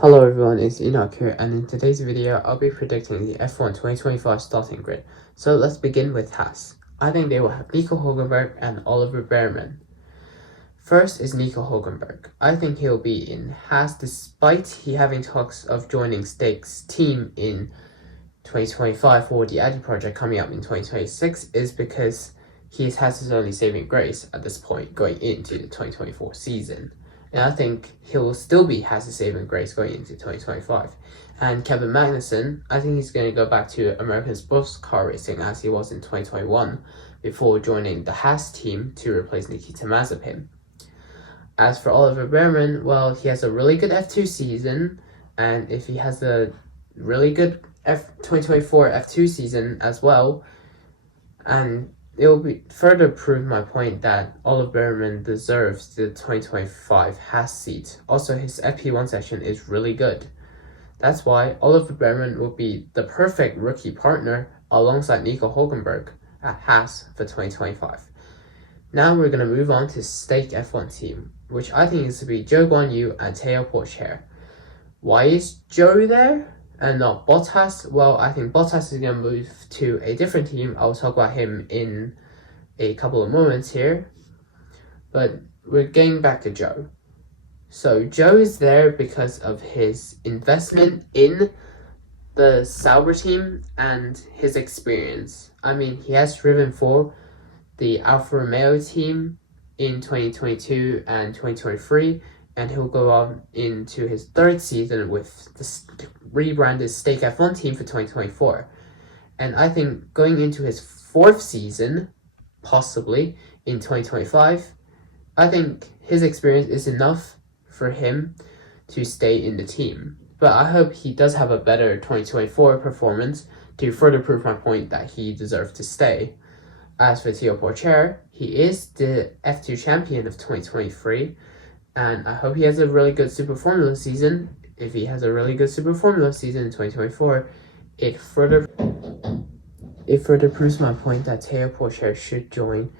Hello everyone, it's Enoch here, and in today's video, I'll be predicting the F1 2025 starting grid. So let's begin with Haas. I think they will have Nico Hülkenberg and Oliver Behrman. First is Nico Hülkenberg. I think he'll be in Haas despite he having talks of joining Stake's team in 2025 for the Addy project coming up in 2026 is because he has his only saving grace at this point going into the 2024 season. And I think he'll still has a saving grace going into 2025. And Kevin Magnussen, I think he's going to go back to American sports car racing as he was in 2021 before joining the Haas team to replace Nikita Mazepin. As for Oliver Behrman, well, he has a really good F2 season, and if he has a really good 2024 F2 season as well, and it will be further prove my point that Oliver Behrman deserves the 2025 Haas seat. Also, his EP1 session is really good. That's why Oliver Behrman will be the perfect rookie partner alongside Nico Hülkenberg at Haas for 2025. Now we're going to move on to Stake F1 team, which I think is to be Zhou Guanyu and Teo Pourchaire. Why is Zhou there and not Bottas? Well, I think Bottas is going to move to a different team. I'll talk about him in a couple of moments here. But we're getting back to Zhou. So Zhou is there because of his investment in the Sauber team and his experience. I mean, he has driven for the Alfa Romeo team in 2022 and 2023, and he'll go on into his third season with the rebranded Stake F1 team for 2024. And I think going into his fourth season, possibly in 2025, I think his experience is enough for him to stay in the team. But I hope he does have a better 2024 performance to further prove my point that he deserves to stay. As for Teo Pourchaire, he is the F2 champion of 2023, and I hope he has a really good Super Formula season. If he has a really good Super Formula season in 2024, it further proves my point that Teo Pourchaire should join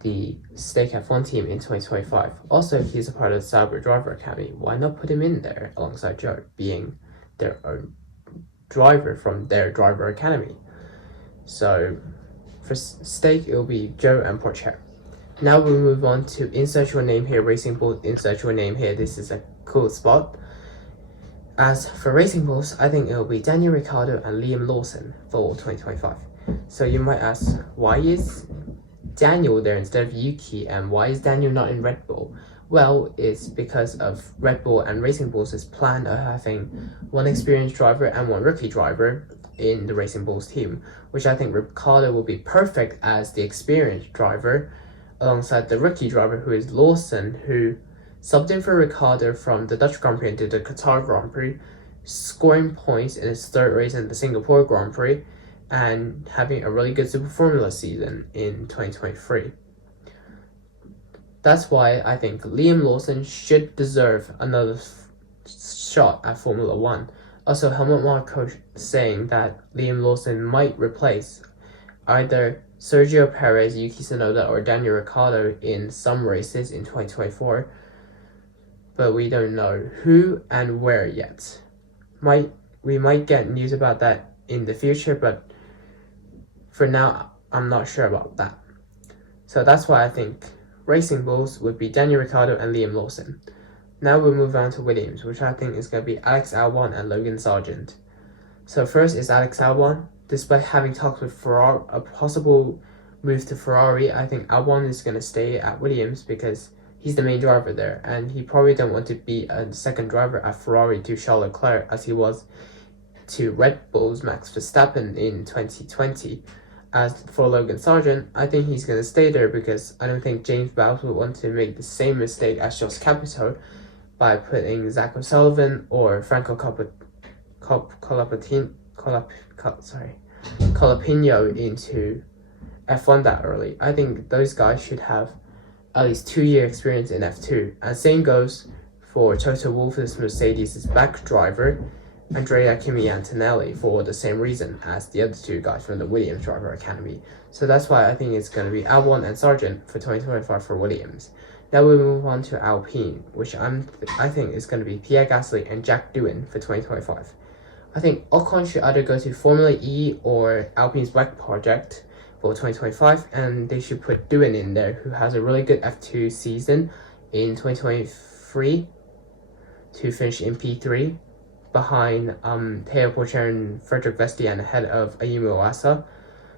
the Stake F1 team in 2025. Also, if he's a part of the Sauber Driver Academy, why not put him in there alongside Zhou, being their own driver from their driver academy? So for Stake, it will be Zhou and Pourchaire. Now we'll move on to insert your name here, Racing Bulls, insert your name here. This is a cool spot. As for Racing Bulls, I think it will be Daniel Ricciardo and Liam Lawson for 2025. So you might ask, why is Daniel there instead of Yuki, and why is Daniel not in Red Bull? Well, it's because of Red Bull and Racing Bulls' plan of having one experienced driver and one rookie driver in the Racing Bulls team, which I think Ricciardo will be perfect as the experienced driver alongside the rookie driver, who is Lawson, who subbed in for Ricciardo from the Dutch Grand Prix into the Qatar Grand Prix, scoring points in his third race in the Singapore Grand Prix, and having a really good Super Formula season in 2023. That's why I think Liam Lawson should deserve another shot at Formula 1. Also, Helmut Marko saying that Liam Lawson might replace either Sergio Perez, Yuki Tsunoda, or Daniel Ricciardo in some races in 2024, but we don't know who and where yet. We might get news about that in the future, but for now, I'm not sure about that. So that's why I think Racing Bulls would be Daniel Ricciardo and Liam Lawson. Now we'll move on to Williams, which I think is going to be Alex Albon and Logan Sargent. So first is Alex Albon. Despite having talked with Ferrari, a possible move to Ferrari, I think Albon is going to stay at Williams because he's the main driver there, and he probably don't want to be a second driver at Ferrari to Charles Leclerc as he was to Red Bull's Max Verstappen in 2020. As for Logan Sargent, I think he's going to stay there because I don't think James Bowles would want to make the same mistake as Jos Capito by putting Zach O'Sullivan or Franco Colapinho into F1 that early. I think those guys should have at least 2-year experience in F2. And same goes for Toto Wolff's Mercedes' back driver, Andrea Kimi Antonelli, for the same reason as the other two guys from the Williams Driver Academy. So that's why I think it's going to be Albon and Sargent for 2025 for Williams. Now we move on to Alpine, which I think is going to be Pierre Gasly and Jack Doohan for 2025. I think Ocon should either go to Formula E or Alpine's WEC project for 2025, and they should put Doohan in there, who has a really good F2 season in 2023 to finish in P3 behind Teo Porcher and Frederick Vesti and ahead of Ayumu Iwasa.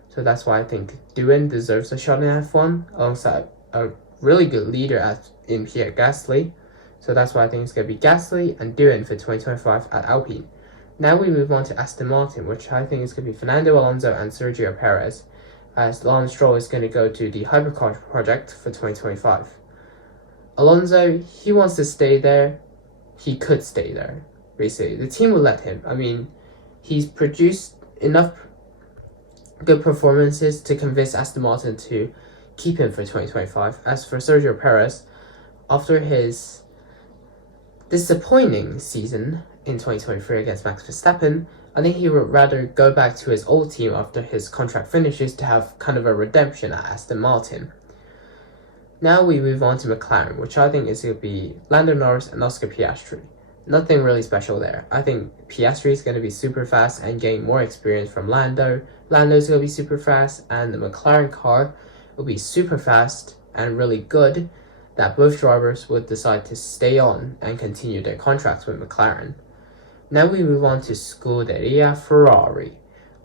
So that's why I think Doohan deserves a shot in F1 alongside a really good leader in Pierre Gasly. So that's why I think it's going to be Gasly and Doohan for 2025 at Alpine. Now we move on to Aston Martin, which I think is going to be Fernando Alonso and Sergio Perez, as Lance Stroll is going to go to the Hypercar project for 2025. Alonso, he wants to stay there. He could stay there, basically. The team will let him. I mean, he's produced enough good performances to convince Aston Martin to keep him for 2025. As for Sergio Perez, after his disappointing season in 2023 against Max Verstappen, I think he would rather go back to his old team after his contract finishes to have kind of a redemption at Aston Martin. Now we move on to McLaren, which I think is going to be Lando Norris and Oscar Piastri. Nothing really special there. I think Piastri is going to be super fast and gain more experience from Lando. Lando's going to be super fast, and the McLaren car will be super fast and really good, that both drivers would decide to stay on and continue their contracts with McLaren. Now we move on to Scuderia Ferrari.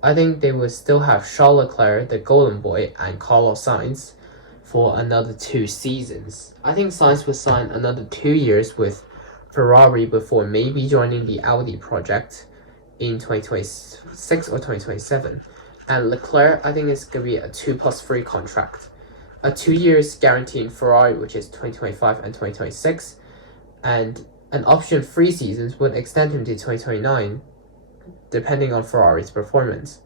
I think they will still have Charles Leclerc, the golden boy, and Carlos Sainz for another 2 seasons. I think Sainz will sign another 2 years with Ferrari before maybe joining the Audi project in 2026 or 2027. And Leclerc, I think it's going to be a 2+3 contract. A 2 years guarantee in Ferrari, which is 2025 and 2026, and an option 3 seasons would extend him to 2029, depending on Ferrari's performance.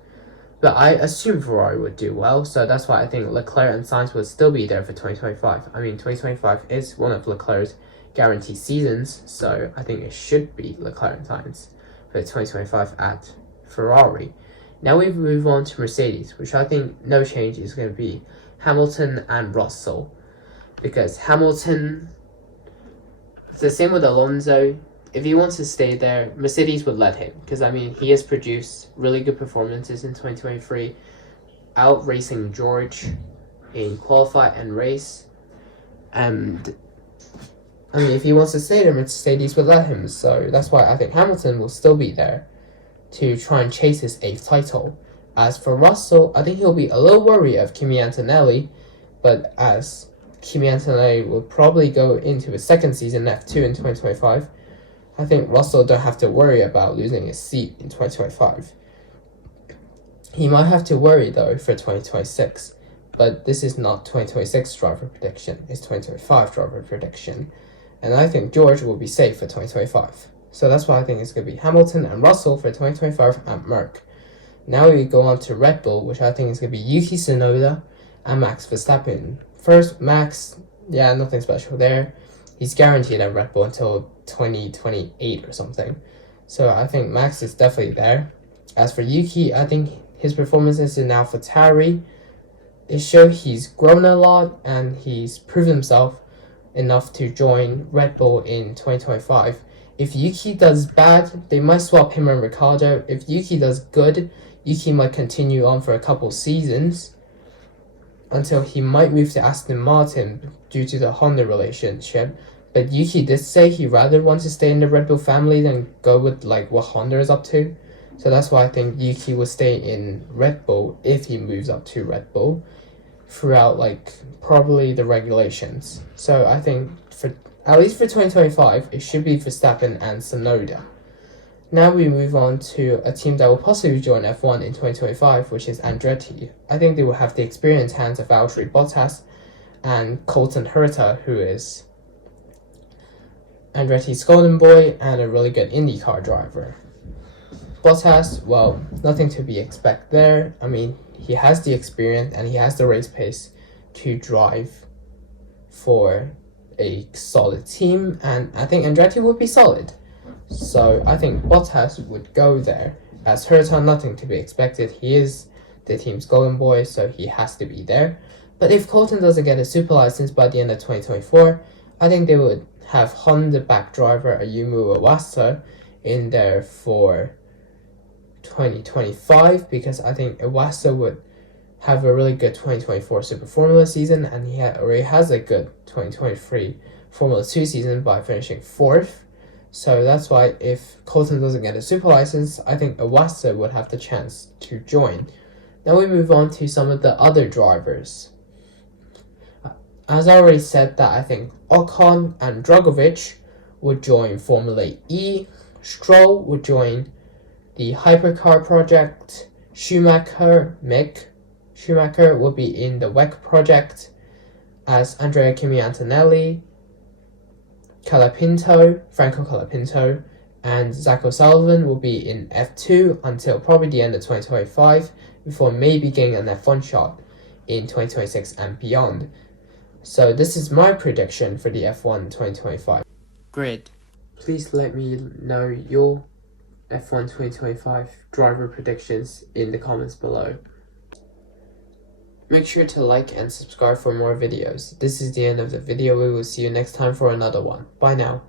But I assume Ferrari would do well, so that's why I think Leclerc and Sainz will still be there for 2025. I mean, 2025 is one of Leclerc's guaranteed seasons, so I think it should be Leclerc and Sainz for 2025 at Ferrari. Now we move on to Mercedes, which I think no change is going to be Hamilton and Russell, because Hamilton, it's the same with Alonso. If he wants to stay there, Mercedes would let him, because I mean, he has produced really good performances in 2023, out racing George in qualify and race, and I mean, if he wants to stay there, Mercedes would let him. So that's why I think Hamilton will still be there to try and chase his 8th title. As for Russell, I think he'll be a little worried of Kimi Antonelli, but as Kimi Antonelli will probably go into his 2nd season F2 in 2025, I think Russell don't have to worry about losing his seat in 2025. He might have to worry though for 2026, but this is not 2026 driver prediction, it's 2025 driver prediction. And I think George will be safe for 2025. So that's why I think it's going to be Hamilton and Russell for 2025 at Merck. Now we go on to Red Bull, which I think is going to be Yuki Tsunoda and Max Verstappen. First, Max, yeah, nothing special there. He's guaranteed at Red Bull until 2028 or something. So I think Max is definitely there. As for Yuki, I think his performances in AlphaTauri, it show he's grown a lot and he's proven himself enough to join Red Bull in 2025. If Yuki does bad, they might swap him and Ricciardo. If Yuki does good, Yuki might continue on for a couple seasons until he might move to Aston Martin due to the Honda relationship. But Yuki did say he rather wants to stay in the Red Bull family than go with like what Honda is up to. So that's why I think Yuki will stay in Red Bull if he moves up to Red Bull throughout like probably the regulations. So I think for at least for 2025, it should be Verstappen and Tsunoda. Now we move on to a team that will possibly join F1 in 2025, which is Andretti. I think they will have the experienced hands of Valtteri Bottas and Colton Herta, who is Andretti's golden boy and a really good IndyCar driver. Bottas, well, nothing to be expected there. I mean, he has the experience and he has the race pace to drive for a solid team, and I think Andretti would be solid. So I think Bottas would go there. As Herta, nothing to be expected. He is the team's golden boy, so he has to be there. But if Colton doesn't get a super license by the end of 2024, I think they would have Honda back driver Ayumu Iwasa in there for 2025, because I think Iwasa would have a really good 2024 Super Formula season, and he already has a good 2023 Formula 2 season by finishing 4th. So that's why if Colton doesn't get a super license, I think Iwasa would have the chance to join. Now we move on to some of the other drivers. As I already said, that I think Ocon and Dragovic would join Formula E, Stroll would join the Hypercar project, Mick Schumacher will be in the WEC project, as Andrea Kimi Antonelli, Franco Colapinto, and Zach O'Sullivan will be in F2 until probably the end of 2025, before maybe getting an F1 shot in 2026 and beyond. So this is my prediction for the F1 2025 grid. Please let me know your F1 2025 driver predictions in the comments below. Make sure to like and subscribe for more videos. This is the end of the video. We will see you next time for another one. Bye now.